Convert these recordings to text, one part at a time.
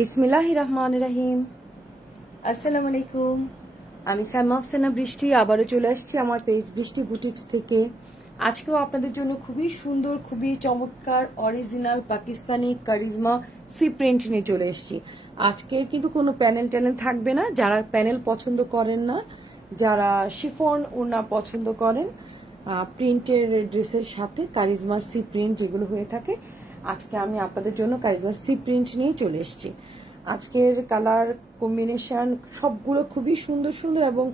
বিসমিল্লাহির রহমানির রহিম। আসসালামু আলাইকুম। আমি সাইমা আফসানা বৃষ্টি আবারও চলে আসছি আমার পেজ বৃষ্টি বুটিক্স থেকে। আজকেও আপনাদের জন্য খুবই সুন্দর, খুবই চমৎকার original Pakistani Charizma C print নিয়ে চলে এসেছি। আজকে কিন্তু কোনো প্যানেল ট্যানেল থাকবে না। যারা প্যানেল পছন্দ করেন না, যারা শিফন ওড়না পছন্দ করেন, প্রিন্টের ড্রেসের সাথে কারিজমা সি প্রিন্ট যেগুলো হয়ে থাকে, আজকে আমি আপনাদের জন্য কারিজমা সি প্রিন্ট নিয়ে চলে এসেছি। আজকের কালার কম্বিনেশন সবগুলো খুবই সুন্দর সুন্দর, এবং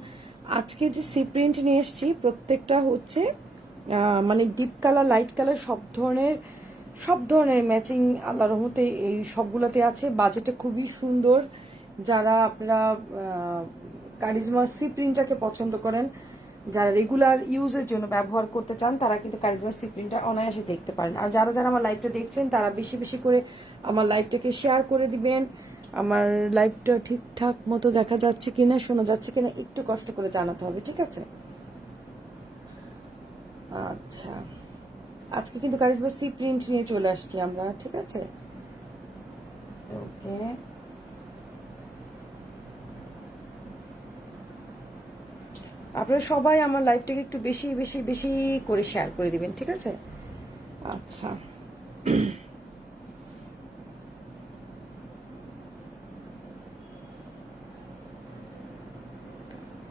আজকে যে সি প্রিন্ট নিয়ে এসেছি প্রত্যেকটা হচ্ছে মানে ডিপ কালার, লাইট কালার, সব ধরনের ম্যাচিং আল্লাহর রহমতে এই সবগুলোতে আছে। বাজেটে খুবই সুন্দর। যারা আপনারা কারিজমা সি প্রিন্টটাকে পছন্দ করেন, যারা রেগুলার ইউজের জন্য ব্যবহার করতে চান, তারা কিন্তু কারিজমা সি প্রিন্টটা অনায়াসে দেখতে পারেন। আর যারা যারা আমার লাইভটা দেখছেন, তারা বেশি বেশি করে আমার লাইভটাকে শেয়ার করে দিবেন। আমার লাইভটা ঠিকঠাক মতো দেখা যাচ্ছে কিনা, শোনা যাচ্ছে কিনা একটু কষ্ট করে জানাতে হবে, ঠিক আছে? আচ্ছা, আজকে কিন্তু কারিজমা সি প্রিন্ট নিয়ে চলে আসছি আমরা, ঠিক আছে? ওকে, আপনারা সবাই আমার লাইভটাকে একটু বেশি বেশি বেশি করে শেয়ার করে দিবেন, ঠিক আছে? আচ্ছা,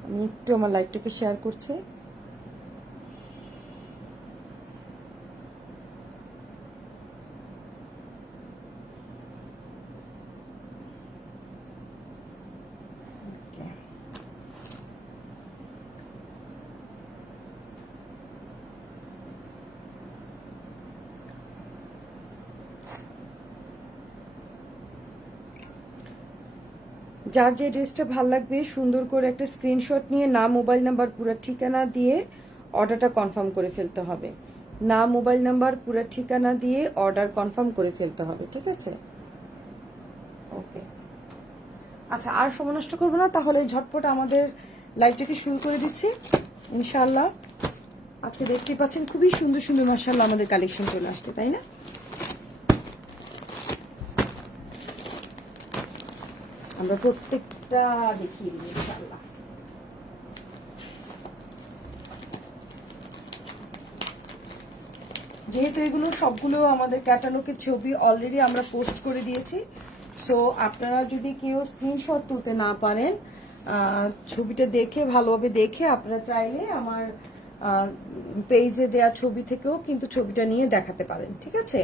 আমি একটু আমার লাইভটাকে শেয়ার করছি। যার যে ড্রেসটা ভাল লাগবে সুন্দর করে একটা স্ক্রিনশট নিয়ে নাম, মোবাইল নাম্বার, পুরো ঠিকানা দিয়ে অর্ডারটা কনফার্ম করে ফেলতে হবে। নাম, মোবাইল নাম্বার, পুরো ঠিকানা দিয়ে অর্ডার কনফার্ম করে ফেলতে হবে, ঠিক আছে? ওকে, আচ্ছা, আর সময় নষ্ট করবো না, তাহলে ঝটপট আমাদের লাইভটাকে শুরু করে দিচ্ছি ইনশাআল্লাহ। আজকে দেখতে পাচ্ছেন খুবই সুন্দর সুন্দর মাশাআল্লাহ আমাদের কালেকশন চলে আসছে, তাই না? আমরা প্রত্যেকটা দেখিয়ে দিই ইনশাআল্লাহ। যেহেতু এগুলো সবগুলো আমাদের ক্যাটালগের ছবি অলরেডি আমরা পোস্ট করে দিয়েছি, সো আপনারা যদি কেউ স্ক্রিনশট তুলতে না পারেন, ছবিটা দেখে ভালোভাবে দেখে আপনারা চাইলে আমার পেজে দেওয়া ছবি থেকেও কিন্তু ছবিটা নিয়ে দেখাতে পারেন, ঠিক আছে?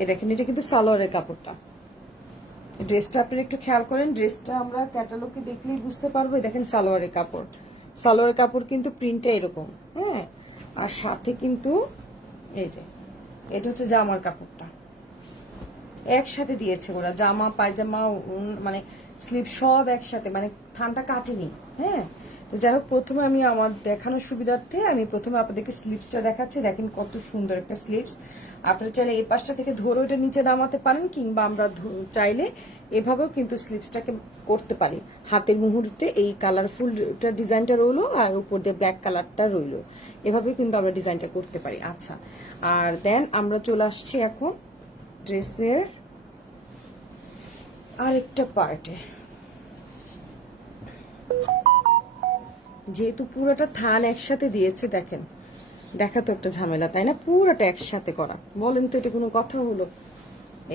এই দেখেন, এটা কিন্তু সালোয়ারের কাপড়টা। ড্রেসটা আপনারা একটু খেয়াল করেন, ড্রেসটা আমরা ক্যাটালগে দেখলেই বুঝতে পারবো। দেখেন সালোয়ারের কাপড়, সালোয়ারের কাপড় কিন্তু প্রিন্টটা এরকম, হ্যাঁ। আর সাথে কিন্তু এই যে এটা হচ্ছে জামার কাপড়টা, একসাথে দিয়েছে ওরা, জামা পায়জামা মানে স্লিপ সব একসাথে, মানে থানটা কাটেনি, হ্যাঁ। তো যাই হোক, প্রথমে আমি আমার দেখানোর সুবিধার্থে আমি প্রথমে আপনাদেরকে স্লিপসটা দেখাচ্ছি। দেখেন কত সুন্দর একটা স্লিপস। আপনারা চাইলে এই পাশটা থেকে ধরে ওটা নিচে নামাতে পারেন, কিংবা আমরা চাইলে এভাবেও কিন্তু স্লিপসটাকে করতে পারি। হাতের মুহূর্তে এই কালারফুল ডিজাইনটা রইলো, আর উপর দিয়ে ব্ল্যাক কালারটা রইলো, এভাবে কিন্তু আমরা ডিজাইনটা করতে পারি। আচ্ছা, আর দেন আমরা চলে আসছি এখন ড্রেসের আরেকটা পার্টে। যেহেতু পুরোটা থান একসাথে দিয়েছে, দেখেন, দেখা তো একটা ঝামেলা, তাই না? পুরোটা একসাথে করা, বলেন তো এটা কোনো কথা হলো?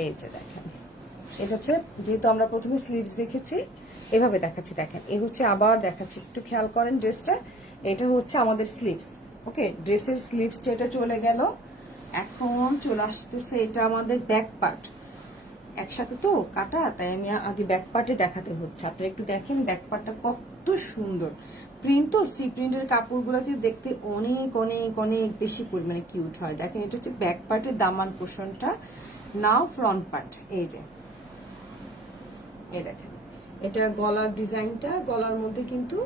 এই যে দেখেন, এটা হচ্ছে, যেহেতু আমরা প্রথমে স্লিভস দেখেছি, এভাবে দেখাচ্ছি। দেখেন, এই হচ্ছে, আবার দেখাচ্ছি, একটু খেয়াল করেন ড্রেসটা। এটা হচ্ছে আমাদের স্লিভস। ওকে, ড্রেসের স্লিভসটা এটা চলে গেল। এখন চলে আসতেছে এটা আমাদের ব্যাক পার্ট। একসাথে তো কাটা, তাই আমি আগে ব্যাক পার্টে দেখাতে হচ্ছে। আপনারা একটু দেখেন ব্যাক পার্টটা কত সুন্দর। প্রিন্ট তো, সি প্রিন্টের কাপড়গুলো কিন্তু দেখতে অনেক অনেক অনেক বেশি পরিমাণে কিউট হয়। দেখেন, এটা হচ্ছে ব্যাক পার্টের দামান পোর্শনটা। নাও ফ্রন্ট পার্ট, এই যে এই দেখেন, এটা গলার ডিজাইনটা, গলার মধ্যে কিন্তু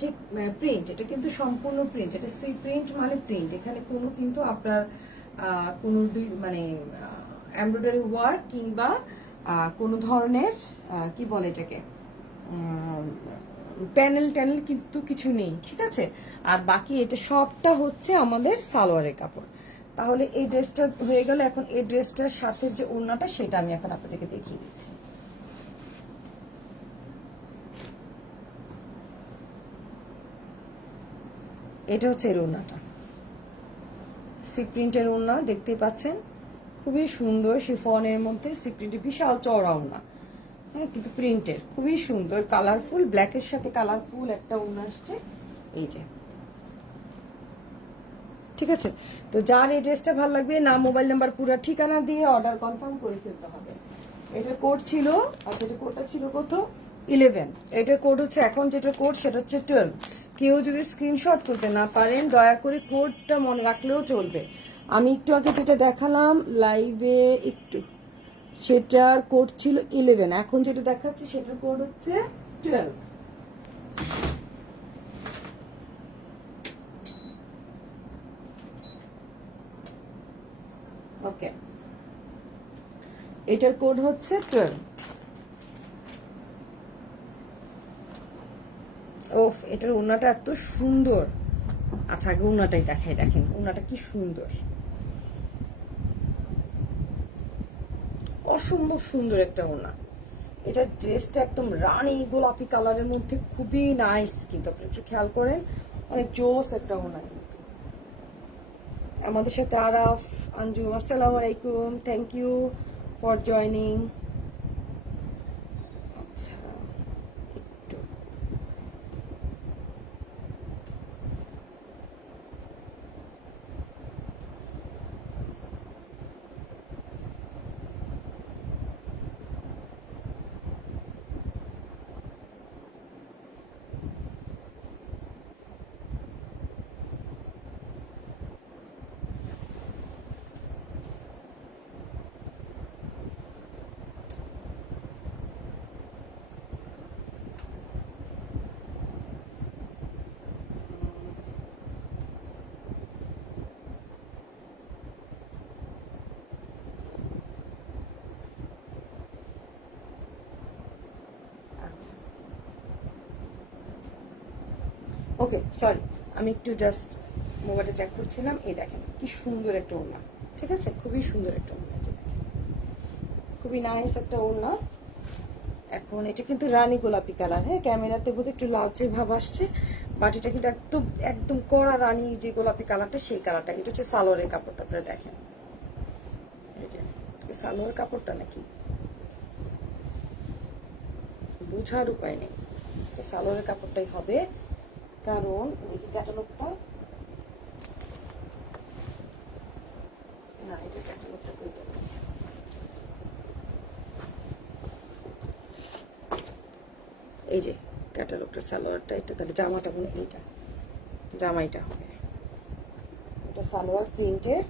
ঠিক প্রিন্ট, এটা কিন্তু সম্পূর্ণ প্রিন্ট। এটা সি প্রিন্ট মানে প্রিন্ট, এখানে কোনো কিন্তু আপনার কোনো মানে এমব্রয়ডারি ওয়ার্ক কিংবা কোনো ধরনের কি বলে এটাকে প্যানেল ট্যানেল কিন্তু কিছু নেই, ঠিক আছে। আর বাকি এটা সবটা হচ্ছে আমাদের সালোয়ারের কাপড়। তাহলে এই ড্রেসটা হয়ে গেল। এখন এই ড্রেসটার সাথে যে ওড়নাটা সেটা আমি এখন আপনাদেরকে দেখিয়ে দিচ্ছি। এটা হচ্ছে এর ওড়নাটা, সি প্রিন্টের ওড়না দেখতেই পাচ্ছেন, খুবই সুন্দর শিফনের মধ্যে সি প্রিন্টের বিশাল চওড়া ওড়না, হ্যাঁ কিন্তু প্রিন্টের খুবই সুন্দর, কালারফুল, ব্ল্যাকের সাথে কালারফুল একটা ওড়না আসছে এই যে, ঠিক আছে। তো যার এই ড্রেসটা ভালো লাগবে, নাম মোবাইল নাম্বার পুরো ঠিকানা দিয়ে অর্ডার কনফার্ম করে ফেলতে হবে। এটার কোড ছিল, আচ্ছা এটা কোডটা ছিল কত, 11। এটার কোড হচ্ছে, এখন যেটা কোড সেটা হচ্ছে 12। কেউ যদি স্ক্রিনশট তুলতে না পারেন দয়া করে কোডটা মনে রাখলেও চলবে। আমি একটু আগে যেটা দেখালাম লাইভে একটু, সেটার কোড ছিল 11, এখন যেটা দেখাচ্ছি সেটার কোড হচ্ছে 12। ওকে, এটার কোড হচ্ছে 12। ওফ, এটার ওড়নাটা এত সুন্দর। আচ্ছা আগে ওড়নাটাই দেখাই, দেখেন ওড়নাটা কি সুন্দর, অসম্ভব সুন্দর একটা ওড়না। এটা ড্রেসটা একদম রানী গোলাপি কালারের মধ্যে, খুবই নাইস, কিন্তু আপনি একটু খেয়াল করেন অনেক জোস একটা ওড়না। আমাদের সাথে আরাফ, আঞ্জুম, আসসালামু আলাইকুম, থ্যাংক ইউ ফর জয়নিং। আচ্ছা একটু ওকে, সরি আমি একটু জাস্ট মোবাইলটা চেক করছিলাম। এই দেখেন কি সুন্দর একটা ওড়না, ঠিক আছে, খুবই সুন্দর একটা ওড়না, খুবই নাইস একটা ওড়না। এখন এটা কিন্তু রানী গোলাপি কালার, হ্যাঁ ক্যামেরাতে বোধহয় একটু লালচে ভাব আসছে, বাট এটা কিন্তু একদম একদম কড়া রানী যে গোলাপি কালারটা সেই কালারটা। এটা হচ্ছে সালোয়ারের কাপড়টা, আপনারা দেখেন এই যে সালোয়ার কাপড়টা নাকি বোঝার উপায় নেই, সালোয়ারের কাপড়টাই হবে, কারণ এই ক্যাটালগটা না, এটা ক্যাটালগটা কই গেল? এই যে ক্যাটালগটা সালোয়ারটা, এটা তাহলে জামাটা মনে, এইটা জামাইটা হবে, এটা সালোয়ার প্রিন্টের।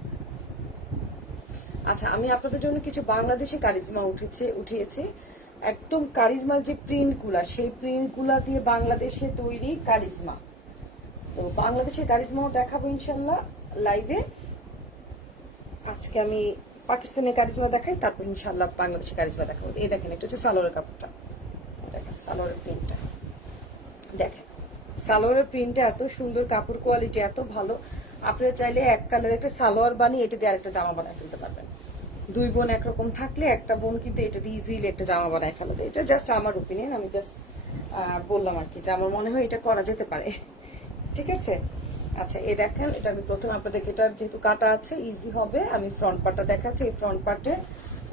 আচ্ছা আমি আপনাদের জন্য কিছু বাংলাদেশি কারিজমা উঠিয়েছি, একদম কারিজমার যে প্রিন্টগুলা সেই প্রিন্টগুলা দিয়ে বাংলাদেশে তৈরি কারিজমা। তো বাংলাদেশের কারিজমাও দেখাবো ইনশাল্লাহ লাইভে। আজকে আমি পাকিস্তানের কারিজমা দেখাই, তারপর ইনশাল্লাহ বাংলাদেশের কারিজমা দেখাবো। এই দেখেন এটা হচ্ছে সালোয়ারের কাপড়টা, দেখেন সালোয়ারের প্রিন্টটা, দেখেন সালোয়ারের প্রিন্টটা এত সুন্দর, কাপড় কোয়ালিটি এত ভালো। আপনারা চাইলে এক কালার একটা সালোয়ার বানিয়ে এটা দিয়ে আরেকটা জামা বানায় ফেলতে পারবেন। দুই বোন একরকম থাকলে একটা বোন কিন্তু এটা দিয়ে ইজিলি একটা জামা বানায় ফেলা যায়। এটা জাস্ট আমার ওপিনিয়ন, আমি জাস্ট বললাম আর কি, যে আমার মনে হয় এটা করা যেতে পারে, ঠিক আছে। আচ্ছা এই দেখেন, এটা আমি প্রথমে আপনাদেরকে, এটা যেহেতু কাটা আছে ইজি হবে, আমি ফ্রন্ট পার্টটা দেখাচ্ছি। এই ফ্রন্ট পার্টের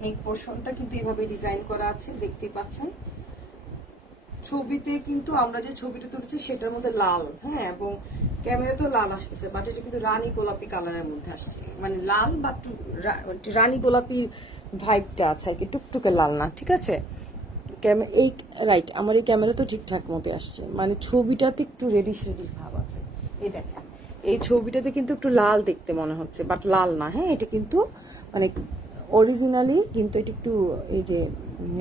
এই পোর্শনটা কিন্তু এইভাবে ডিজাইন করা আছে, দেখতেই পাচ্ছেন। ছবিতে কিন্তু আমরা যে ছবিটা তুলেছি সেটার মধ্যে লাল, হ্যাঁ, এবং ক্যামেরাতেও লাল আসতেছে, বাট এটা কিন্তু রানী গোলাপি কালারের মধ্যে আসছে, মানে লাল বা রানী গোলাপি ভাইবটা আছে আর কি, টুকটুকে লাল না, ঠিক আছে। এই রাইট, আমার এই ক্যামেরা তো ঠিকঠাক মতো আসছে, মানে ছবিটাতে একটু রেডিশ রেডিশ ভাব আছে। এই দেখেন এই ছবিটাতে কিন্তু একটু লাল দেখতে মনে হচ্ছে, বাট লাল না, হ্যাঁ এটা কিন্তু মানে অরিজিনালি কিন্তু এটা একটু এই যে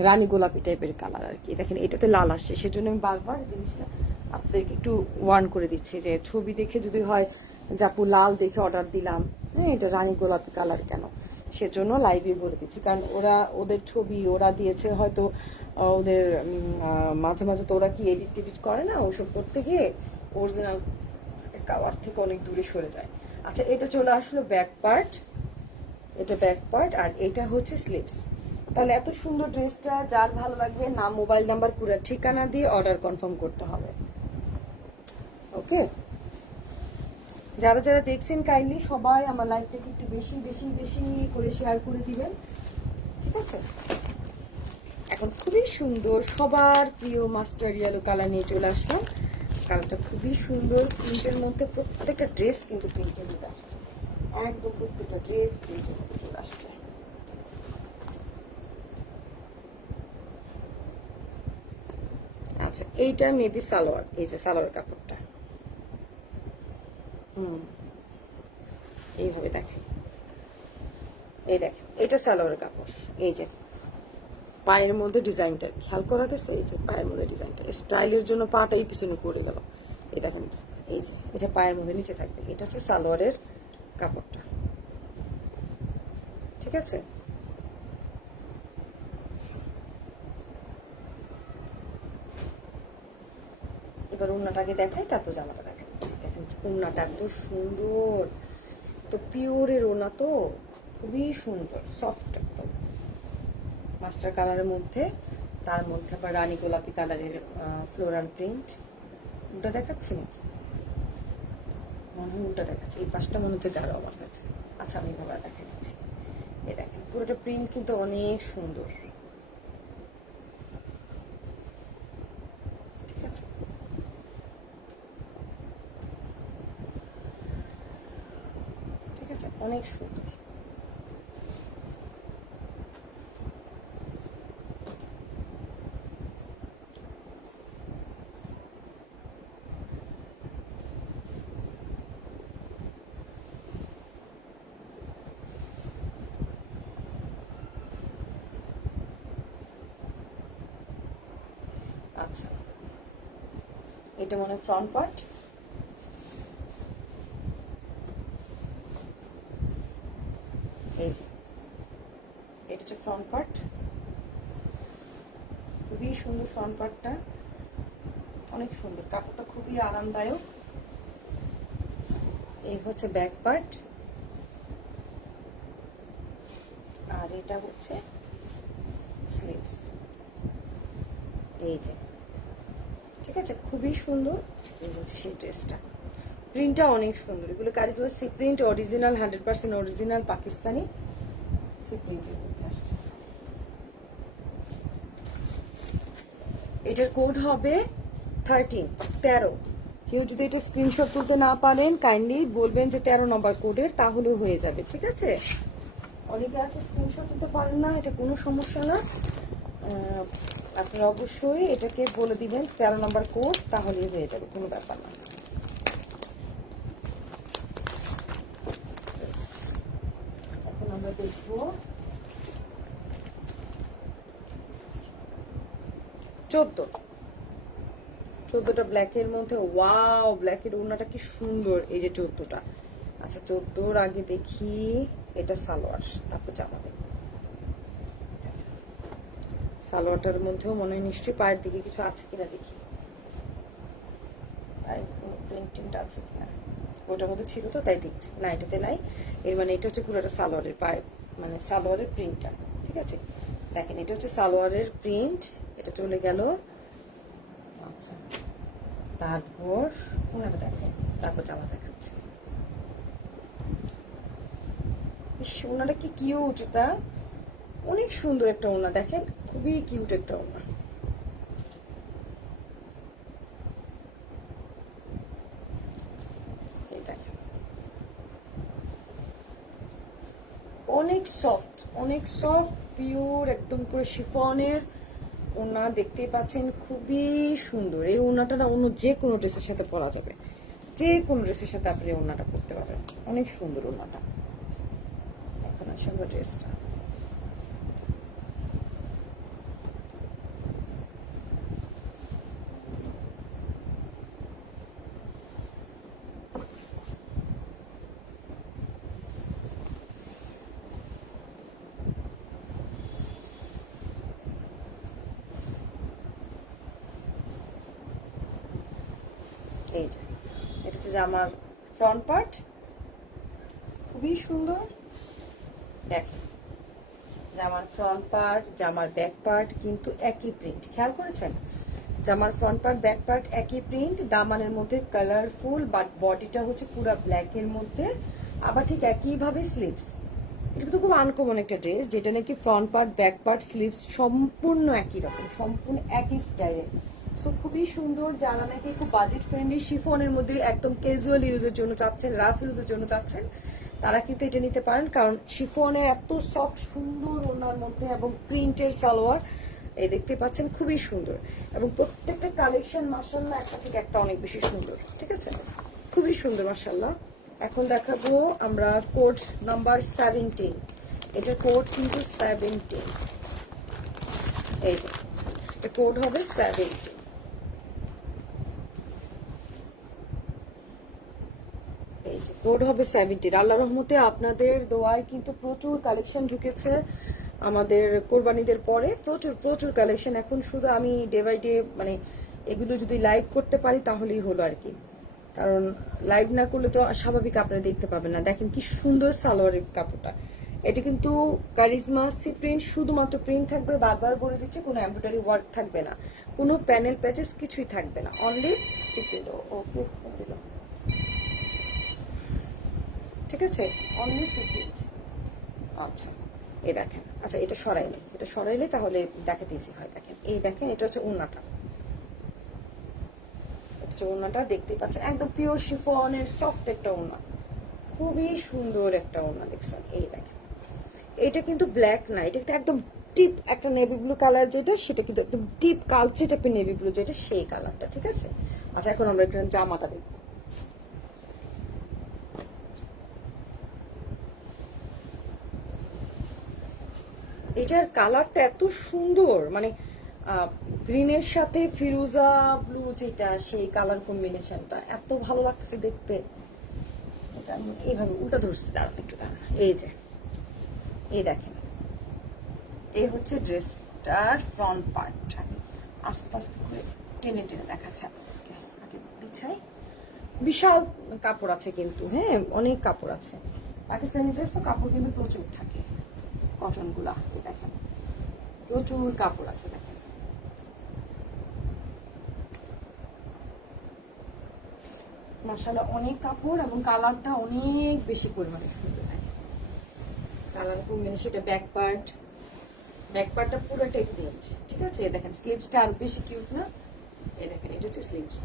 রানী গোলাপি টাইপের কালার আর কি। দেখেন এটাতে লাল আসছে, সেজন্য আমি বারবার জিনিসটা আপনাদেরকে একটু ওয়ার্ন করে দিচ্ছি, যে ছবি দেখে যদি হয় যে আপু লাল দেখে অর্ডার দিলাম, হ্যাঁ এটা রানী গোলাপি কালার কেন, সেজন্য লাইভে বলে দিচ্ছি, কারণ ওদের ছবি ওরা দিয়েছে হয়তো ওদের মাঝে মাঝে তো ওরা কি এডিট টেডিট করে না, ওইসব করতে গিয়ে অরিজিনাল কালার থেকে অনেক দূরে সরে যায়। আচ্ছা, এটা চলে আসলো ব্যাক পার্ট, এটা ব্যাক পার্ট, আর এটা হচ্ছে স্লিভস। তাহলে এত সুন্দর ড্রেসটা যার ভালো লাগবে, নাম, মোবাইল নাম্বার, পুরো ঠিকানা দিয়ে অর্ডার কনফার্ম করতে হবে। ওকে, যারা যারা দেখছেন কাইন্ডলি সবাই আমার লাইভটাকে একটু বেশি বেশি বেশি করে শেয়ার করে দিবেন, ঠিক আছে? এখন খুবই সুন্দর সবার প্রিয় মাস্টার ইয়েলো কালার নিয়ে চলে আসলাম। কালারটা খুবই সুন্দর, প্রিন্টের মধ্যে প্রত্যেকটা ড্রেস কিন্তু প্রিন্টের মধ্যে আসছে, একদম প্রত্যেকটা ড্রেস প্রিন্টের মধ্যে চলে আসছে। আচ্ছা, এইটা মেবি সালোয়ার, এই যে সালোয়ার কাপড়টা এইভাবে দেখেন, এই দেখেন এটা সালোয়ার কাপড়, এই যে পায়ের মধ্যে ডিজাইনটা খেয়াল করা গেছে, এই যে পায়ের মধ্যে ডিজাইনটা স্টাইলের জন্য পাটা এই পিছনে করে গেল, এই দেখেন, এই যে এটা পায়ের মধ্যে নিচে থাকবে, এটা হচ্ছে সালোয়ারের কাপড়টা, ঠিক আছে? এবার ওড়নাটাকে দেখাই, তারপর জামাটা দেখাই। দেখেন ওড়নাটা এত সুন্দর, তো পিওরের ওড়না, তো খুবই সুন্দর, সফট একদম মাস্টার কালারের মধ্যে, তার মধ্যে আবার রানী গোলাপি কালারের ফ্লোরাল প্রিন্ট। ওটা দেখাচ্ছি নাকি? মনে হয় ওটা দেখাচ্ছি, এই পাশটা মনে হচ্ছে গাঢ় আমার কাছে। আচ্ছা, আমি ভাবে দেখা দিচ্ছি। এই দেখেন পুরোটা প্রিন্ট কিন্তু অনেক সুন্দর, ঠিক আছে? ঠিক আছে, অনেক সুন্দর। আচ্ছা, এটা মনে হয় ফ্রন্ট পার্ট, এই যে এটা হচ্ছে ফ্রন্ট পার্ট, খুবই সুন্দর ফ্রন্ট পার্টটা, অনেক সুন্দর, কাপড়টা খুবই আরামদায়ক। এই হচ্ছে ব্যাক পার্ট, আর এটা হচ্ছে স্লিভস, এই যে, ঠিক আছে? খুবই সুন্দর। এই হচ্ছে সেই ড্রেসটা, প্রিন্টটা অনেক সুন্দর, এগুলো Charizma C print, original 100% original Pakistani C প্রিন্টের মধ্যে আসছে। এটার কোড হবে 13। কেউ যদি এটা স্ক্রিনশট তুলতে না পারেন কাইন্ডলি বলবেন যে 13 নম্বর কোডের, তাহলে হয়ে যাবে, ঠিক আছে? অনেকে আছে স্ক্রিনশট তুলতে পারেন না, এটা কোনো সমস্যা না, আপনারা অবশ্যই এটাকে বলে দিবেন 13 নম্বর কোড, তাহলেই হয়ে যাবে, কোনো ব্যাপার না। এখন আমরা দেখবো 14টা ব্ল্যাকের মধ্যে, ওয়াও, ব্ল্যাকের ওড়নাটা কি সুন্দর, এই যে 14টা। আচ্ছা, 14র আগে দেখি এটা সালোয়ার, তারপর জামা দেখবো। সালোয়ারটার মধ্যেও মনে হয় নিশ্চয়ই পায়ের দিকে কিছু আছে কিনা দেখি, প্রিন্টিংটা আছে কিনা, ওটার মধ্যে ছিল তো তাই দেখছি, না এটাতে নাই। এর মানে এটা হচ্ছে পুরোটা সালোয়ারের পায়ে, মানে সালোয়ারের প্রিন্টটা, ঠিক আছে? দেখেন এটা হচ্ছে সালোয়ারের প্রিন্ট, এটা চলে গেল। আচ্ছা, তারপর ওনাটা দেখেন, তারপর জামা দেখাচ্ছে। ওনাটা কি কিউট, এটা অনেক সুন্দর একটা ওনা, দেখেন খুবই কিউট একটা ওনা। এই দেখেন অনেক সফট, অনেক সফট, পিওর একদম পুরো শিফনের ওনা, দেখতেই পাচ্ছেন খুবই সুন্দর। এই ওনাটা না অন্য যে কোনো ড্রেসের সাথে পরা যাবে, যে কোনো ড্রেসের সাথে আপনি ওনাটা পরতে পারবেন, অনেক সুন্দর ওনাটা। এখন আসে আমরা ড্রেসটা, জামার ফ্রন্ট পার্ট, খুবই সুন্দর। দেখেন জামার ফ্রন্ট পার্ট, জামার ব্যাক পার্ট কিন্তু একই প্রিন্ট, খেয়াল করেছেন? জামার ফ্রন্ট পার্ট ব্যাক পার্ট একই প্রিন্ট, দামানের মধ্যে কালারফুল, বাট বডিটা হচ্ছে পুরো ব্ল্যাকের মধ্যে, আবার ঠিক একইভাবে স্লিভস। এটা কিন্তু খুব আনকমন একটা ড্রেস, যেটা নাকি front part back part sleeves সম্পূর্ণ একই রকম, সম্পূর্ণ একই স্টাইলের। সো খুবই সুন্দর। যারা নাকি খুব বাজেট ফ্রেন্ডলি শিফনের মধ্যে একদম ক্যাজুয়াল ইউজের জন্য চাচ্ছেন, রাফ ইউজের জন্য চাচ্ছেন, তারা কিন্তু এটা নিতে পারেন। কারণ শিফনে এত সফট সুন্দর ওনার মধ্যে, এবং প্রিন্টের সালোয়ার এই দেখতে পাচ্ছেন, খুবই সুন্দর। এবং প্রত্যেকটা কালেকশন মাশাআল্লাহ একটা থেকে একটা অনেক বেশি সুন্দর, ঠিক আছে? খুবই সুন্দর মাশাআল্লাহ। এখন দেখাবো আমরা কোড নাম্বার 17। এটা কোড কিন্তু 17, এই যে কোড হবে 17। এই যে কোড হবে 17। আল্লাহ রহমতে আপনাদের দোয়ায় কিন্তু প্রচুর কালেকশন ঢুকেছে আমাদের কোরবানিদের পরে, প্রচুর প্রচুর কালেকশন। এখন শুধু আমি ডে বাই ডে মানে এগুলো যদি লাইভ করতে পারি তাহলেই হলো আর কি, কারণ লাইভ না করলে তো স্বাভাবিক আপনারা দেখতে পাবেন না। দেখেন কি সুন্দর সালোয়ারের কাপড়টা। এটা কিন্তু কারিজমা সি প্রিন্ট, শুধুমাত্র প্রিন্ট থাকবে, বারবার বলে দিচ্ছে, কোনো এমব্রয়ডারি ওয়ার্ক থাকবে না, কোনো প্যানেল প্যাচেস কিছুই থাকবে না, অনলি সি প্রিন্ট। ওকে, ঠিক আছে, অনলি সি প্রিন্ট। আচ্ছা এই দেখেন, আচ্ছা এটা সরাইলে, এটা সরাইলে তাহলে দেখাতে ইজি হয়। দেখেন এই দেখেন, এটা হচ্ছে ওড়নাটা, ওড়নাটা দেখতে পাচ্ছেন একদম পিওর শিফনের সফট একটা ওড়না, খুবই সুন্দর একটা ওড়না দেখছেন। এই দেখেন এটা কিন্তু ব্ল্যাক না, এটা কিন্তু একদম ডিপ একটা নেভি ব্লু কালার, যেটা সেটা কিন্তু একদম ডিপ কালচে টাইপের নেভি ব্লু, যেটা সেই কালারটা, ঠিক আছে? আচ্ছা এখন আমরা একটু জামাটা দেখব। এটার কালারটা এত সুন্দর, মানে গ্রিনের সাথে ফিরোজা ব্লু যেটা, সেই কালার কম্বিনেশনটা এত ভালো লাগছে দেখতে। এটা আমি এইভাবে উল্টা ধরছি, দাঁড়ান একটু দাঁড়ান। এই যে এই দেখেন, এই হচ্ছে ড্রেসটার ফ্রন্ট পার্ট। আমি আস্তে আস্তে করে টেনে টেনে দেখাচ্ছি আপনাদেরকে, আগে বিছাই। বিশাল কাপড় আছে কিন্তু, হ্যাঁ অনেক কাপড় আছে। পাকিস্তানি ড্রেস তো কাপড় কিন্তু প্রচুর থাকে, কটন গুলা দেখেন প্রচুর কাপড় আছে। দেখেন মাশাআল্লাহ অনেক কাপড়, এবং কালারটা অনেক বেশি পরিমাণে সুন্দর। দেখেন কালার কম্বিনেশন। এটা ব্যাক পার্ট, ব্যাক পার্টটা পুরোটাই প্রিন্ট, ঠিক আছে? দেখেন স্লিভসটা আরো বেশি কিউট না? এই দেখেন এটা হচ্ছে স্লিভস,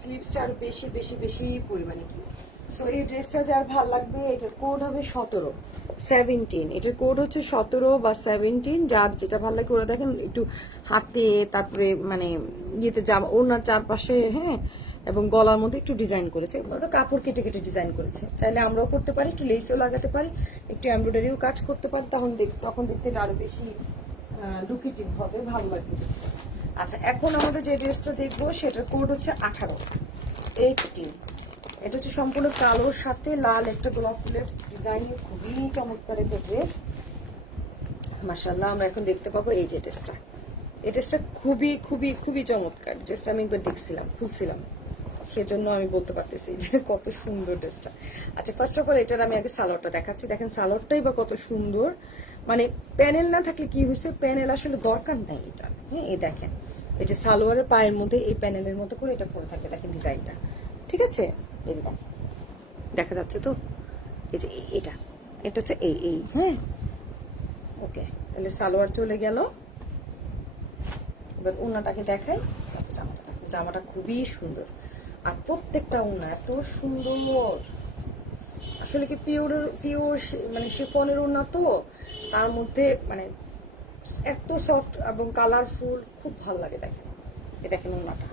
স্লিভসটা আরো বেশি বেশি বেশি পরিমাণে কিউট। সো এই ড্রেসটা যার ভালো লাগবে, এটার কোড হবে 17। এটার কোড হচ্ছে 17 বা 17। যার যেটা ভালো লাগে ওরা দেখেন একটু হাতে, তারপরে মানে ইয়েতে জামা ওনার চারপাশে, হ্যাঁ, এবং গলার মধ্যে একটু ডিজাইন করেছে, ওটা কাপড় কেটে কেটে ডিজাইন করেছে। চাইলে আমরাও করতে পারি, একটু লেসও লাগাতে পারি, একটু এমব্রয়ডারিও কাজ করতে পারি, তখন দেখতে আরো বেশি লুকেটিভ হবে, ভালো লাগবে। আচ্ছা এখন আমাদের যে ড্রেসটা দেখবো সেটার কোড হচ্ছে 18। এটা হচ্ছে সম্পূর্ণ কালোর সাথে লাল একটা গোলাপ ফুলের ডিজাইন, খুবই চমৎকার একটা ড্রেস মাশাআল্লাহ। আমরা এখন দেখতে পাবো এই যে ড্রেসটা, এই ড্রেসটা খুবই খুবই খুবই চমৎকার। ড্রেসটা আমি একবার দেখছিলাম, খুলছিলাম, সেজন্য আমি বলতে পারতেছি যে কত সুন্দর ড্রেসটা। আচ্ছা ফার্স্ট অফ অল এটার আমি আগে সালোয়ারটা দেখাচ্ছি। দেখেন সালোয়ারটাই বা কত সুন্দর, মানে প্যানেল না থাকলে কি হয়েছে, প্যানেল আসলে দরকার নাই এটা, হ্যাঁ। এই দেখেন এই যে সালোয়ারের পায়ের মধ্যে এই প্যানেলের মতো করে এটা পরে থাকবে, দেখেন ডিজাইনটা, ঠিক আছে? এই যে দেখেন দেখা যাচ্ছে তো, এই যে এটা এটা হচ্ছে এই হ্যাঁ ওকে। তাহলে সালোয়ার চলে গেল, এবার ওড়নাটাকে দেখাই। জামাটা দেখো, জামাটা খুবই সুন্দর, আর প্রত্যেকটা ওড়না এত সুন্দর। আসলে কি পিওর পিওর মানে শিফনের ওড়না তো, তার মধ্যে মানে এত সফট এবং কালারফুল, খুব ভালো লাগে। দেখেন এই দেখেন ওড়নাটা,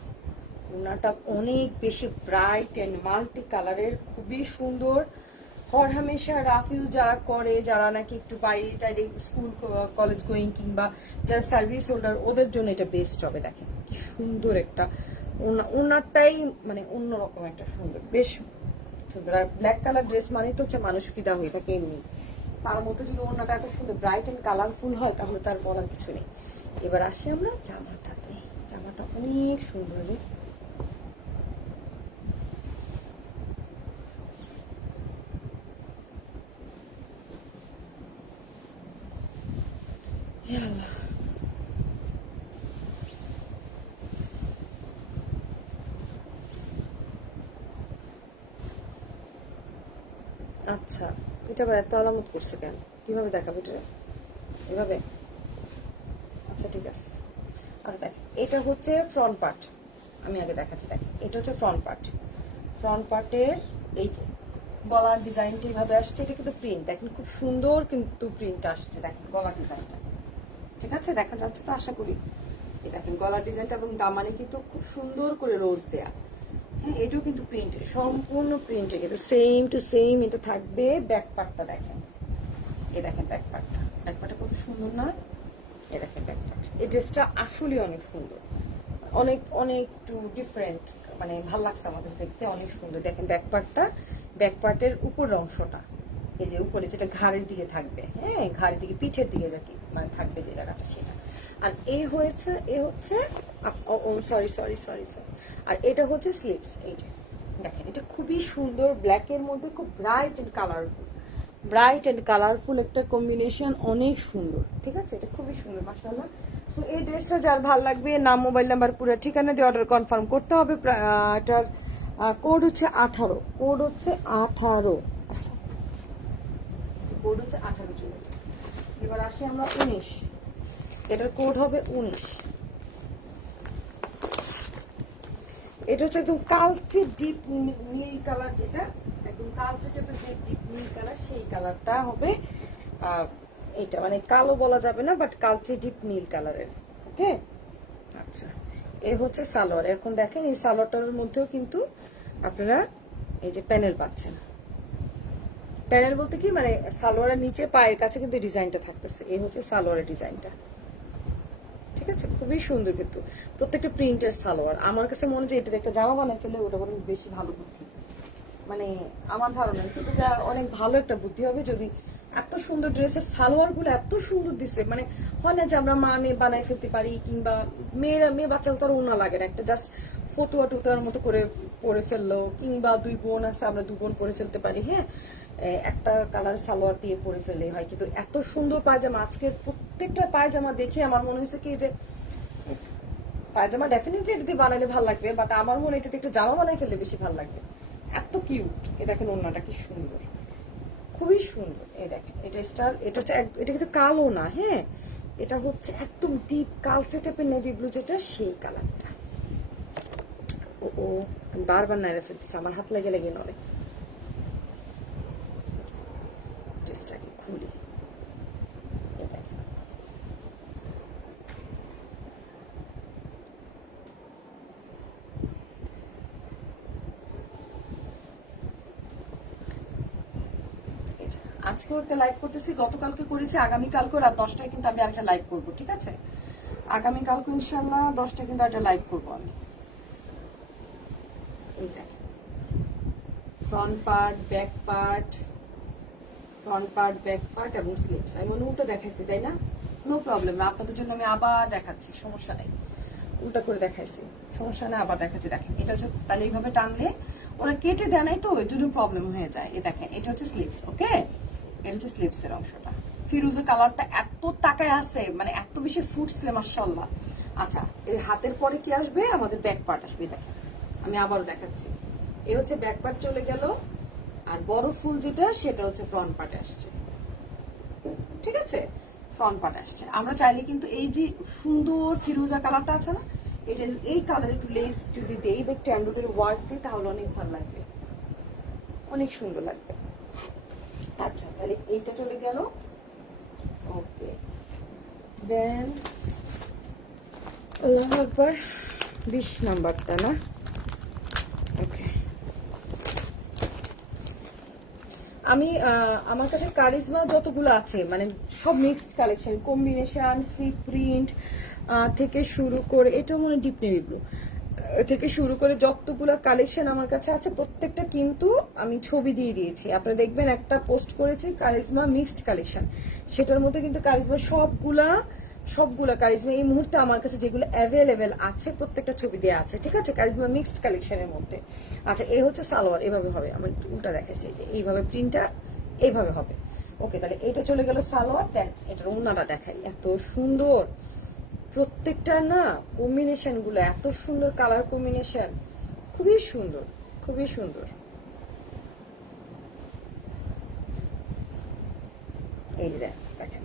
ওড়নাটা অনেক বেশি ব্রাইট এন্ড মাল্টি কালারের, খুবই সুন্দর। হর হামেশা রাফ ইউজ যারা করে, যারা নাকি একটু বাইরে টাইরে স্কুল কলেজ গোয়িং, কিংবা যারা সার্ভিস হোল্ডার, ওদের জন্য এটা বেস্ট হবে। দেখেন কি সুন্দর একটা ওনারটাই মানে অন্যরকম একটা সুন্দর, বেশ সুন্দর। আর ব্ল্যাক কালার ড্রেস মানে তো হচ্ছে মানুষ ফিদা হয়ে থাকে এমনি, তার মধ্যে যদি ওনাটা এত সুন্দর ব্রাইট এন্ড কালারফুল হয় তাহলে তার বলার কিছু নেই। এবার আসি আমরা জামাটাতে, জামাটা অনেক সুন্দর রে, ইয়াল্লাহ। আচ্ছা, এটা আবার এত আলামত করছে কেন? কিভাবে দেখাবো এটা? এভাবে? আচ্ছা ঠিক আছে। আচ্ছা দেখ, এটা হচ্ছে ফ্রন্ট পার্ট। আমি আগে দেখাচ্ছি, দেখ এটা হচ্ছে ফ্রন্ট পার্ট। ফ্রন্ট পার্টের এই যে গলার ডিজাইনটা এইভাবে আসছে, এটা কিন্তু প্রিন্ট দেখেন, খুব সুন্দর কিন্তু প্রিন্ট আসছে। দেখেন গলার ডিজাইনটা, ঠিক আছে, দেখা যাচ্ছে তো আশা করি। এই দেখেন গলার ডিজাইনটা এবং দামানে কিন্তু খুব সুন্দর করে রোজ দেয়া। হ্যাঁ, এটাও কিন্তু প্রিন্টের, সম্পূর্ণ প্রিন্টের, কিন্তু সেম টু সেম এটা থাকবে। ব্যাক পার্টটা দেখেন, এই দেখেন ব্যাক পার্টটা, ব্যাক পার্টটা কত সুন্দর না? এই দেখেন ব্যাক পার্ট। এই ড্রেসটা আসলে অনেক সুন্দর, অনেক অনেক একটু ডিফারেন্ট, মানে ভাল লাগছে আমাদের দেখতে, অনেক সুন্দর। দেখেন ব্যাক পার্টটা, ব্যাক পার্টের উপর অংশটা, এই যে উপরে যেটা ঘাড়ের দিকে থাকবে, হ্যাঁ ঘাড়ের দিকে পিঠের দিকে যাকে মানে থাকবে যে জায়গাটা সেটা। আর এই হচ্ছে সরি সরি সরি সরি, আর এটা হচ্ছে স্লিভস। এই যে দেখেন, এটা খুবই সুন্দর, ব্ল্যাকের মধ্যে খুব bright and colourful, bright and colourful একটা কম্বিনেশন, অনেক সুন্দর, ঠিক আছে, এটা খুবই সুন্দর মাশাআল্লাহ। সো এই ড্রেসটা যার ভালো লাগবে, নাম, মোবাইল নাম্বার, পুরো ঠিকানা দিয়ে অর্ডার কনফার্ম করতে হবে। এটার কোড হচ্ছে 18, কোড হচ্ছে 18। আচ্ছা, কোড হচ্ছে 18 চলে। এবার আসি আমরা 19, এটার কোড হবে 19। এটা হচ্ছে একদম কালচে ডিপ নীল কালার, যেটা একদম কালচে টাইপের যে ডিপ নীল কালার, সেই কালারটা হবে এটা, মানে কালো বলা যাবে না, বাট কালচে ডিপ নীল কালারের। ওকে, আচ্ছা এই হচ্ছে সালোয়ার। এখন দেখেন এই সালোয়ারটার মধ্যেও কিন্তু আপনারা এই যে প্যানেল পাচ্ছেন। প্যানেল বলতে কি, মানে সালোয়ারের নিচে পায়ের কাছে কিন্তু ডিজাইনটা থাকতেছে। এই হচ্ছে সালোয়ারের ডিজাইনটা, ঠিক আছে, খুবই সুন্দর কিন্তু প্রত্যেকটা প্রিন্টের সালোয়ার। আমার কাছে মনে হয় এটা একটা জামা বানায় ফেলে ওটা বরং বেশি ভালো বুদ্ধি, মানে আমার ধারণা কিন্তু এটা অনেক ভালো একটা বুদ্ধি হবে। যদি এত সুন্দর ড্রেসের সালোয়ার গুলো এত সুন্দর দিছে, মানে হয় না যে আমরা মা মেয়ে বানাই ফেলতে পারি, কিংবা মেয়ে বাচ্চা তো আর ওনা লাগে না, একটা জাস্ট ফতুয়া টুতুয়ার মতো করে পরে ফেললো, কিংবা দুই বোন আছে আমরা দু বোন পরে ফেলতে পারি, হ্যাঁ একটা কালার সালোয়ার দিয়ে পরে ফেললেই হয়। কিন্তু এত সুন্দর পায়জামা, আজকের প্রত্যেকটা পায়জামা দেখে আমার মনে হয়েছে কি যে পায়জামা ডেফিনেটলি এটা দিয়ে বানালে ভালো লাগবে, বাট আমার মনে এটাতে একটু জামা বানাই ফেললে বেশি ভালো লাগবে। এত কিউট, এ দেখেন ওড়নাটা কি সুন্দর, খুবই সুন্দর। এই দেখেন এটা স্টার, এটা হচ্ছে এটা কিন্তু কালো না, হ্যাঁ এটা হচ্ছে একদম ডিপ কালচে টাইপের নেভি ব্লু, যেটা সেই কালারটা। ও বারবার নাইরে ফেলতেছে, আমার হাত লেগে লেগে নড়ে। ড্রেসটাকে খুলি, দেখেন আজকেও একটা লাইভ করতেছি, গতকালকে করেছি, আগামীকালকে রাত 10টায় কিন্তু আমি একটা লাইভ করবো, ঠিক আছে, আগামীকালকে ইনশাল্লাহ 10টায় কিন্তু একটা লাইভ করবো আমি। এই দেখেন front part, back part, front part, back part এবং স্লিভস। আমি মনে উল্টো দেখাইছি তাই না? নো প্রবলেম, আপনাদের জন্য আমি আবার দেখাচ্ছি, সমস্যা নেই, উল্টা করে দেখাইছি, সমস্যা নেই, আবার দেখাচ্ছি। দেখেন এটা হচ্ছে, তাহলে এইভাবে টানলে ওরা কেটে দেয় নাই তো, এর জন্য প্রবলেম হয়ে যায়। এই দেখেন এটা হচ্ছে স্লিভস, ওকে, এটা হচ্ছে স্লিভস এর অংশটা। ফিরোজা কালারটা এত টাকায় আছে, মানে এত বেশি ফুটছে মাশাআল্লাহ। আচ্ছা, এই হাতের পরে কি আসবে? আমাদের ব্যাক পার্ট আসবে। দেখেন আমি আবারও দেখাচ্ছি, এই হচ্ছে ব্যাক পার্ট চলে গেল, আর বড় ফুল যেটা সেটা হচ্ছে ফ্রন্ট পার্টে আসছে, ঠিক আছে, ফ্রন্ট পার্ট আসছে। আমরা চাইলে কিন্তু এই যে সুন্দর ফিরোজা কালারটা আছে না, এটা এই কালার একটু লেস যদি দেই বা একটু এমব্রয়ডারি ওয়ার্ক দিই, তাহলে অনেক ভালো লাগবে, অনেক সুন্দর লাগবে। আচ্ছা তাহলে এইটা চলে গেল, ওকে, দেন আল্লাহু আকবার 20 নাম্বারটা না, ওকে। আমি আমার কাছে কারিজমা যতগুলো আছে, মানে সব mixed collection, combination, C print থেকে শুরু করে, এটা মনে ডিপ নেভি ব্লু থেকে শুরু করে যতগুলো কালেকশন আমার কাছে আছে, প্রত্যেকটা কিন্তু আমি ছবি দিয়ে দিয়েছি। আপনারা দেখবেন একটা পোস্ট করেছি কারিজমা মিক্সড কালেকশন, সেটার মধ্যে কিন্তু কারিজমা সবগুলা কারিজমা এই মুহূর্তে আমার কাছে যেগুলো অ্যাভেলেবেল আছে প্রত্যেকটা ছবি দেওয়া আছে, ঠিক আছে, কারিজমা মিক্সড কালেকশনের মধ্যে। আচ্ছা এই হচ্ছে সালোয়ার, এভাবে হবে, আমার উল্টা দেখাইছি, যে এইভাবে প্রিন্টটা এইভাবে হবে, ওকে, তাহলে এটা চলে গেল সালোয়ার। দেন এটার ওড়নাটা দেখাই, এত সুন্দর প্রত্যেকটা না কম্বিনেশন গুলো, এত সুন্দর কালার কম্বিনেশন, খুবই সুন্দর, খুবই সুন্দর। এই যে দেখেন,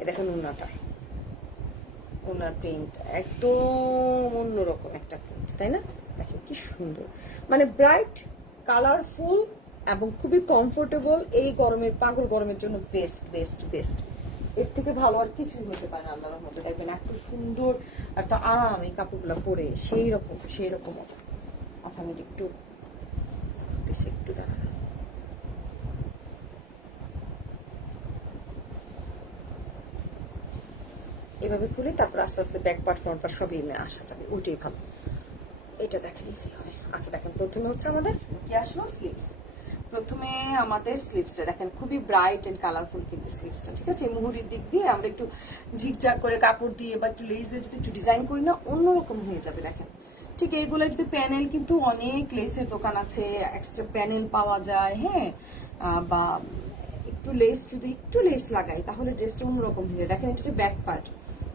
এই দেখেন ওড়নাটা, ওনার প্রিন্ট একদম অন্যরকম একটা প্রিন্ট, তাই না? দেখেন কি সুন্দর, মানে ব্রাইট, কালারফুল এবং খুবই কমফোর্টেবল। এই গরমের, পাগল গরমের জন্য বেস্ট বেস্ট বেস্ট। এর থেকে ভালো আর কিছুই হতে পারে না আল্লাহর রহমতে। দেখবেন এত সুন্দর একটা আরাম এই কাপড়গুলো পরে, সেই রকম মজা। আচ্ছা আমি একটু একটু দাঁড়ানো, এভাবে খুলে তারপর আস্তে আস্তে ব্যাক পার্ট ফ্রন্ট পার্ট সবই আসা যাবে, ওইটাই ভালো। এটা দেখেন ইজি হয়। আচ্ছা দেখেন, প্রথমে হচ্ছে আমাদের কি আসলো, স্লিভস। প্রথমে আমাদের স্লিভসটা দেখেন খুবই ব্রাইট এন্ড কালারফুল কিন্তু স্লিভসটা, ঠিক আছে? মুহুরির দিক দিয়ে আমরা একটু ঝিকঝাক করে কাপড় দিয়ে বা একটু লেস দিয়ে যদি একটু ডিজাইন করি না, অন্যরকম হয়ে যাবে। দেখেন ঠিক এইগুলো যদি প্যানেল, কিন্তু অনেক লেসের দোকান আছে, এক্সট্রা প্যানেল পাওয়া যায়, হ্যাঁ, বা একটু লেস, যদি একটু লেস লাগাই তাহলে ড্রেসটা অন্যরকম হয়ে যায়। দেখেন এটা হচ্ছে ব্যাক পার্ট,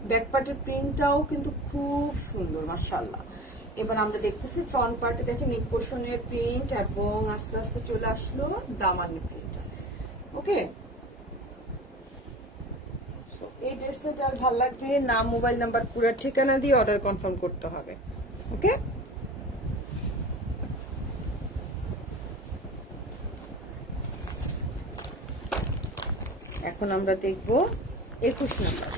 ব্যাক পার্টের প্রিন্টটাও কিন্তু খুব সুন্দর মাশাআল্লাহ। এবার আমরা দেখতেছি ফ্রন্ট পার্টে দেখেন নেক পোর্শনের প্রিন্ট এবং আস্তে আস্তে চলে আসলো দামানের প্রিন্টটা। ওকে, এই ড্রেসটা যার ভালো লাগবে, নাম, মোবাইল নাম্বার, পুরো ঠিকানা দিয়ে অর্ডার কনফার্ম করতে হবে। ওকে, এখন আমরা দেখব 21 নাম্বার।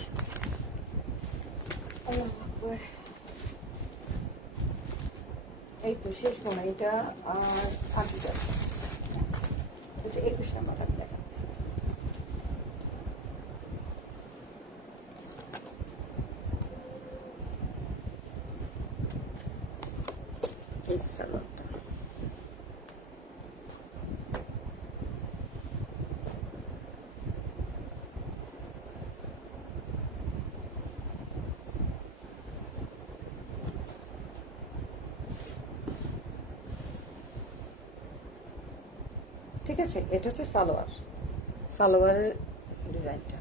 এই তো শেষ কোনা, এটা আর আকিটা, হচ্ছে 21 নাম্বারটা দেখাচ্ছি। এই যে সালোয়ারটা, ঠিক আছে? এটা হচ্ছে সালোয়ার, সালোয়ারের ডিজাইনটা।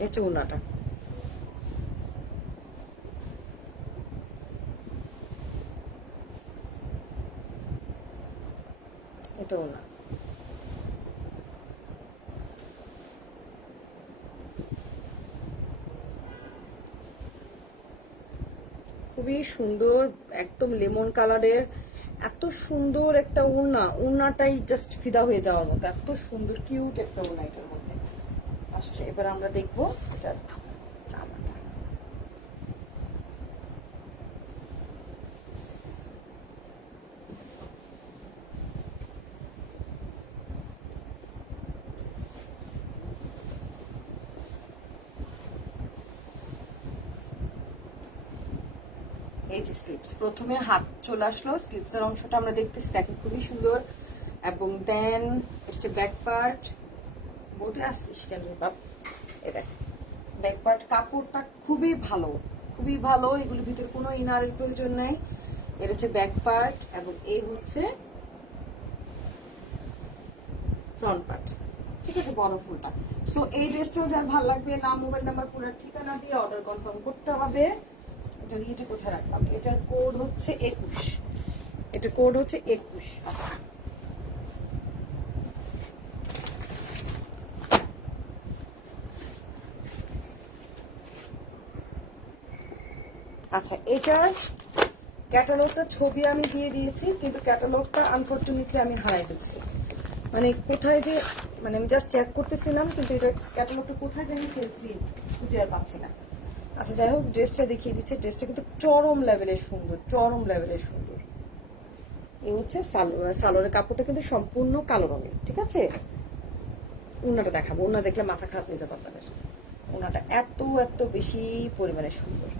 এই হচ্ছে ওড়নাটা, এটা ওড়না। খুবই সুন্দর, একদম লেমন কালারের, এত সুন্দর একটা ওড়না, ওড়নাটাই জাস্ট ফিদা হয়ে যাওয়ার মতো, এত সুন্দর কিউট একটা ওড়না এটার মধ্যে আসছে। এবার আমরা দেখবো এটার জামাটা। এই যে স্লিপস, প্রথমে হাত চলে আসলো, স্লিপসের অংশটা আমরা দেখতেছি, দেখেন খুবই সুন্দর। এবং দেন হচ্ছে ব্যাক পার্ট, বোটে আসছিস কেন বাপ, এই দেখ ব্যাক পার্ট, কাপড়টা খুবই ভালো, খুবই ভালো, এগুলোর ভিতরে কোনো ইনারের প্রয়োজন নাই। এটা হচ্ছে ব্যাক পার্ট এবং এই হচ্ছে ফ্রন্ট পার্ট, ঠিক আছে, বড় ফুলটা। সো এই ড্রেসটাও যার ভালো লাগবে, নাম, মোবাইল নাম্বার, পুরো ঠিকানা দিয়ে অর্ডার কনফার্ম করতে হবে। এটা ইয়েটা কোথায় রাখলাম, এটার কোড হচ্ছে 21, এটার কোড হচ্ছে 21। আচ্ছা আচ্ছা, এটার ক্যাটালগটা ছবি আমি দিয়ে দিয়েছি, কিন্তু ক্যাটালগটা আনফরচুনেটলি আমি হারাই ফেলছি, মানে কোথায় যে, মানে আমি জাস্ট চেক করতেছিলাম, কিন্তু এটা ক্যাটালগটা কোথায় যে আমি ফেলছি খুঁজে আর পাচ্ছি না। আচ্ছা যাই হোক, ড্রেসটা দেখিয়ে দিচ্ছে, ড্রেসটা কিন্তু চরম লেভেলের সুন্দর, চরম লেভেলের সুন্দর। এই হচ্ছে সালোয়ার, সালোয়ারের কাপড়টা কিন্তু সম্পূর্ণ কালো রঙের, ঠিক আছে? ওড়নাটা দেখাবো, ওড়না দেখলে মাথা খারাপ হয়ে যাবে আপনাদের। ওড়নাটা এত এত বেশি পরিমাণে সুন্দর,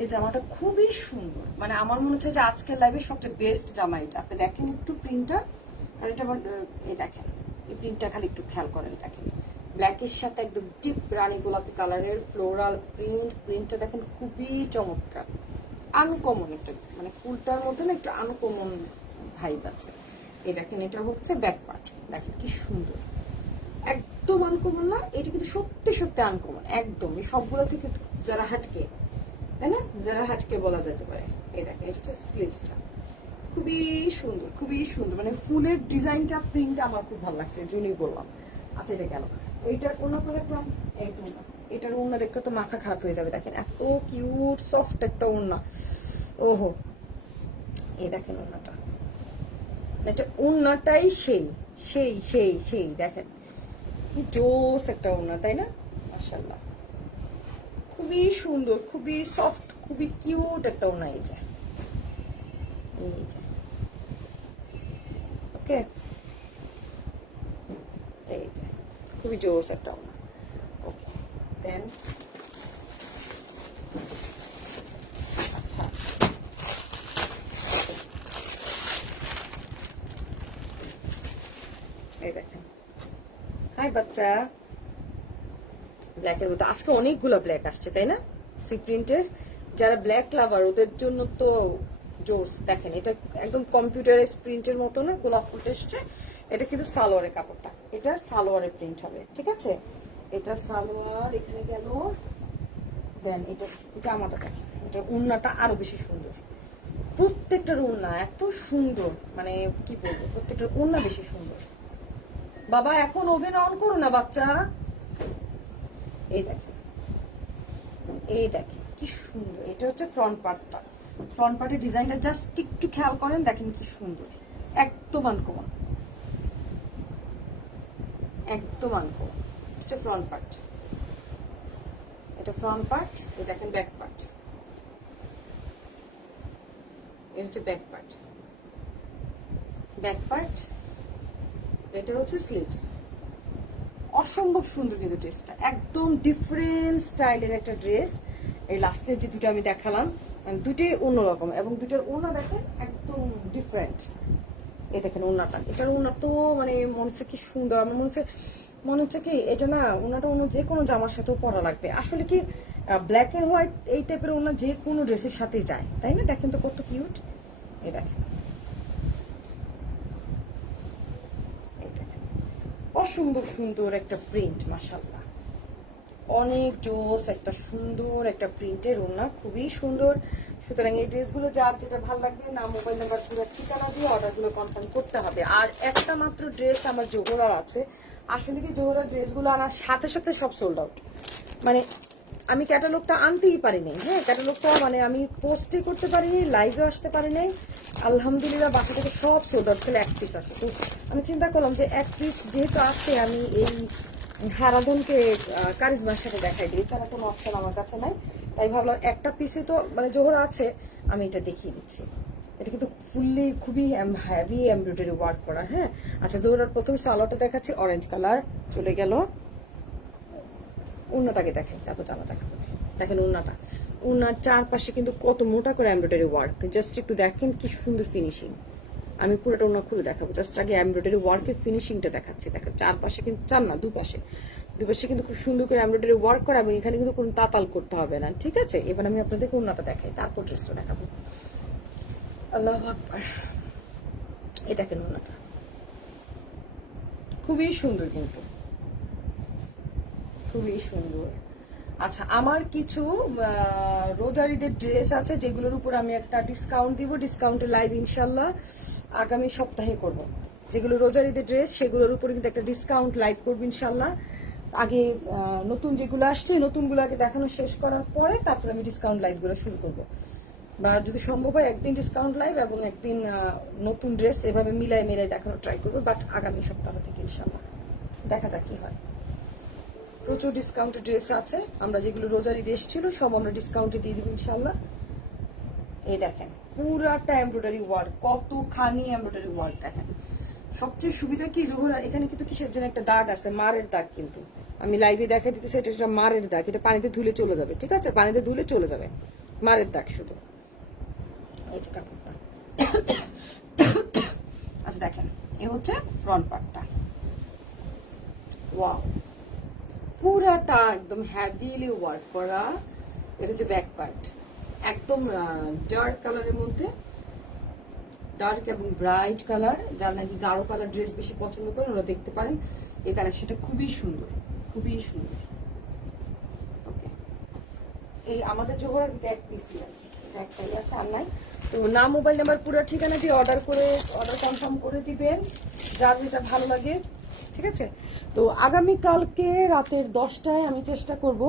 এই জামাটা খুবই সুন্দর, মানে আমার মনে হচ্ছে যে আজকের লাইভে সবচেয়ে বেস্ট জামা এটা। আপনি দেখেন একটু প্রিন্টটা, আর এটা এই দেখেন এই প্রিন্টটা খালি একটু খেয়াল করেন, দেখেন ব্ল্যাকের সাথে একদম ডিপ রানী গোলাপি কালারের ফ্লোরাল প্রিন্টটা দেখেন খুবই চমৎকার, আনকমন একটা, মানে ফুলটার মধ্যে না একটু আনকমন ভাইব আছে। এই দেখেন এটা হচ্ছে ব্যাক পার্ট, দেখেন কি সুন্দর, একদম আনকমন না, এটা কিন্তু সত্যি সত্যি আনকমন একদম, এই সবগুলো থেকে যারা হাটকে, তাই না, যারা হাটকে বলা যেতে পারে। এই দেখেন এটা হচ্ছে স্লিভসটা, খুবই সুন্দর খুবই সুন্দর, মানে ফুলের ডিজাইনটা প্রিন্টটা আমার খুব ভালো লাগছে, জন্যই বললাম। আচ্ছা এটা গেল, এইটার ওনা করে একদম, এটার ওনা দেখতে তো মাথা খারাপ হয়ে যাবে, দেখেন এত কিউট সফট একটা ওনা, ওহো এই দেখেন ওনাটা, এটা ওনাটাই সেই সেই সেই সেই দেখেন কি জোস একটা ওনা, তাই না, মাশাআল্লাহ খুবই সুন্দর খুবই সফট খুবই কিউট একটা ওনা। এই যে ওকে, এই যে খুবই জোস একটা ওনা। ওকে দেন আচ্ছা এই দেখেন, হাই বাচ্চা, ব্ল্যাকের মতো আজকে অনেকগুলো ব্ল্যাক আসছে, তাই না, সি প্রিন্টের, যারা ব্ল্যাক লাভার ওদের জন্য তো জোস। দেখেন এটা একদম কম্পিউটারাইজ প্রিন্টের মতো না, গোলাপ ফুল এসছে, এটা কিন্তু সালোয়ারের কাপড়টা, এটা সালোয়ারের প্রিন্ট হবে, ঠিক আছে, এটা সালোয়ার এখানে গেল। দেন এটা জামাটা দেখেন, এটা উন্নাটা আরো বেশি সুন্দর, প্রত্যেকটার উন্না এত সুন্দর, মানে কি বলবো, প্রত্যেকটার উন্না বেশি সুন্দর। বাবা এখন ওভেন অন করো না বাচ্চা। এই দেখেন এই দেখেন কি সুন্দর, এটা হচ্ছে ফ্রন্ট পার্টটা, ফ্রন্ট পার্টের ডিজাইনটা জাস্ট একটু খেয়াল করেন, দেখেন কি সুন্দর, একদম আনকমন একদম আনকমন। হচ্ছে ফ্রন্ট পার্ট, এটা ফ্রন্ট পার্ট, এই দেখেন ব্যাক পার্ট, এটা হচ্ছে ব্যাক পার্ট, ব্যাক পার্ট, এটা হচ্ছে স্লিভস। অসম্ভব সুন্দর কিন্তু ড্রেসটা, একদম ডিফারেন্ট স্টাইলের একটা ড্রেস। এই লাস্টের যে দুটো আমি দেখালাম দুটোই অন্যরকম, এবং দুটোর ওনা দেখেন একদম ডিফারেন্ট। এই দেখেন ওনাটা, এটার ওনা তো মানে মনে হচ্ছে কি সুন্দর, আমার মনে হচ্ছে কি এটা না ওনাটা অন্য যে কোনো জামার সাথেও পরা লাগবে, আসলে কি ব্ল্যাক এন্ড হোয়াইট এই টাইপের ওনা যে কোনো ড্রেসের সাথেই যায়, তাই না, দেখেন তো কত কিউট। এই দেখেন অসুন্দর সুন্দর একটা প্রিন্ট, মাশাআল্লাহ অনেক জোস একটা সুন্দর একটা প্রিন্টের ওড়না, খুবই সুন্দর। সুতরাং এই ড্রেসগুলো যার যেটা ভালো লাগবে, নাম মোবাইল নাম্বার পুরো ঠিকানা দিয়ে অর্ডারগুলো কনফার্ম করতে হবে। আর একটা মাত্র ড্রেস আমার জোহরার আছে, আসলে কি জোহরার ড্রেসগুলো আনার সাথে সাথে সব সোল্ড আউট, মানে আমি ক্যাটালগটা আনতেই পারিনি, হ্যাঁ ক্যাটালগটা মানে আমি পোস্টে করতে পারিনি, লাইভে আসতে পারিনি, আলহামদুলিল্লাহ বাসা থেকে সব সোল্ড আউট, খেলে এক পিস আছে। তো আমি চিন্তা করলাম যে এক পিস যেহেতু আছে আমি এই হারাধনকে কারিজমার সাথে দেখাই দিই, এছাড়া কোনো অপশন আমার কাছে নাই, তাই ভাবলাম একটা পিসে তো মানে জোহরা আছে, আমি এটা দেখিয়ে দিচ্ছি। এটা কিন্তু ফুললি খুবই হেভি এমব্রয়ডারি ওয়ার্ক করা, হ্যাঁ। আচ্ছা জোহরার প্রথম সালোয়ারটা দেখাচ্ছি, অরেঞ্জ কালার চলে গেল, উন্নাটাকে দেখেন তারপর জামা দেখাবো। দেখেন উন্নাটা, উন্নার চারপাশে কিন্তু কত মোটা করে এমব্রয়ডারি ওয়ার্ক, জাস্ট একটু দেখেন কি সুন্দর ফিনিশিং। আমি পুরোটা উন্না খুলে দেখাবো, জাস্ট আগে এমব্রয়ডারি ওয়ার্কের ফিনিশিংটা দেখাচ্ছি। দেখেন চারপাশে কিন্তু, চার না দুপাশে কিন্তু খুব সুন্দর করে এমব্রয়ডারি ওয়ার্ক করা, এবং এখানে কিন্তু কোনো তাতাল করতে হবে না, ঠিক আছে। এবার আমি আপনাদেরকে উন্নাটা দেখাই, তারপর ড্রেসটা দেখাবো। আল্লাহু আকবার, এই দেখেন উন্নাটা খুবই সুন্দর, কিন্তু খুবই সুন্দর। আচ্ছা আমার কিছু রোজারিদের ড্রেস আছে যেগুলোর উপর আমি একটা ডিসকাউন্ট দিব, ডিসকাউন্টের লাইভ ইনশাল্লাহ আগামী সপ্তাহে করব। যেগুলো রোজারিদের ড্রেস সেগুলোর উপরে কিন্তু একটা ডিসকাউন্ট লাইভ করবো ইনশাল্লাহ। আগে নতুন যেগুলো আসছে নতুনগুলো আগে দেখানো শেষ করার পরে তারপর আমি ডিসকাউন্ট লাইভগুলো শুরু করব, বা যদি সম্ভব হয় একদিন ডিসকাউন্ট লাইভ এবং একদিন নতুন ড্রেস, এভাবে মিলাই দেখানো ট্রাই করবো, বাট আগামী সপ্তাহ থেকে ইনশাল্লাহ দেখা যাক কি হয়। প্রচুর ডিসকাউন্টের ড্রেস আছে, আমরা যেগুলো রোজারি ড্রেস ছিল সব আমরা ডিসকাউন্টে দিয়ে দিব ইনশাল্লাহ। এই দেখেন পুরাটা এমব্রয়ডারি ওয়ার্ক, কতখানি এমব্রয়ডারি ওয়ার্ক দেখেন। সবচেয়ে সুবিধা কি জোহরা, এখানে কিন্তু কিসের জন্য একটা দাগ আছে, মারের দাগ, কিন্তু আমি লাইভে দেখা দিতেছি এটা একটা মারের দাগ, এটা পানিতে ধুলে চলে যাবে, ঠিক আছে, পানিতে ধুলে চলে যাবে, মারের দাগ শুধু। এই যে কাপড়টা আচ্ছা দেখেন এ হচ্ছে ফ্রন্ট পার্টটা, ওয়াও, পুরাটা একদম হ্যাভিলি ওয়ার্ক করা। এটা হচ্ছে ব্যাক পার্ট, একদম ডার্ক কালারের মধ্যে, ডার্ক এবং ব্রাইট কালার। যারা নাকি গাঢ় কালার ড্রেস বেশি পছন্দ করেন ওরা দেখতে পারেন। এই কালেকশনটা খুবই সুন্দর, খুবই সুন্দর। ওকে, এই আমাদের জোহরা এক পিসি আছে, একটাই আছে, আর নাই। তো নাম, মোবাইল নাম্বার, পুরো ঠিকানা দিয়ে অর্ডার কনফার্ম করে দিবেন যার যেটা ভালো লাগে, ঠিক আছে? তো আগামীকালকে রাতের 10টায় আমি চেষ্টা করব,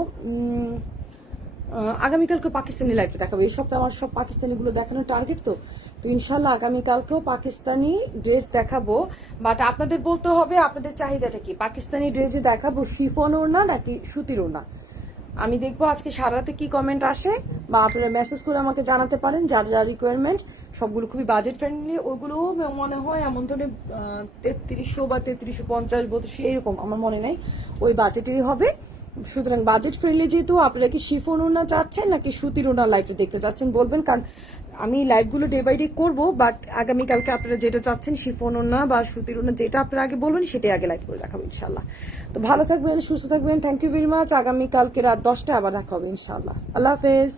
আগামীকালকে পাকিস্তানি লাইভে দেখাবো। এই সপ্তাহে আমার সব পাকিস্তানিগুলো দেখানোর টার্গেট। তো তো ইনশাল্লাহ আগামীকালকেও পাকিস্তানি ড্রেস দেখাবো। বাট আপনাদের বলতে হবে আপনাদের চাহিদাটা কি। পাকিস্তানি ড্রেসে দেখাবো শিফন ওড়না নাকি সুতির ওড়না। আমি দেখবো আজকে সারা রাতে কি কমেন্ট আসে, বা আপনারা মেসেজ করে আমাকে জানাতে পারেন যার যার রিকোয়ারমেন্ট। সবগুলো খুবই বাজেট ফ্রেন্ডলি, ওগুলো মনে হয় এমন ধরনের 3300 বা 3350 32 এরকম, আমার মনে নেই, ওই বাজেটেরই হবে। সুতরাং বাজেট ফ্রেন্ডলি যেহেতু, আপনারা কি শিফন ওড়না চাচ্ছেন নাকি সুতির ওড়না লাইভে দেখতে চাচ্ছেন বলবেন, কারণ আমি লাইভগুলো ডে বাই ডে করবো। বাট আগামীকালকে আপনারা যেটা চাচ্ছেন শিফন ওড়না বা সুতির ওড়না, যেটা আপনারা আগে বলবেন সেটাই আগে লাইভ করে দেখাবো ইনশাল্লাহ। তো ভালো থাকবেন, সুস্থ থাকবেন, থ্যাংক ইউ ভেরি মাচ। আগামীকালকে রাত 10টায় আবার দেখা হবে ইনশাল্লাহ। আল্লাহ হাফেজ।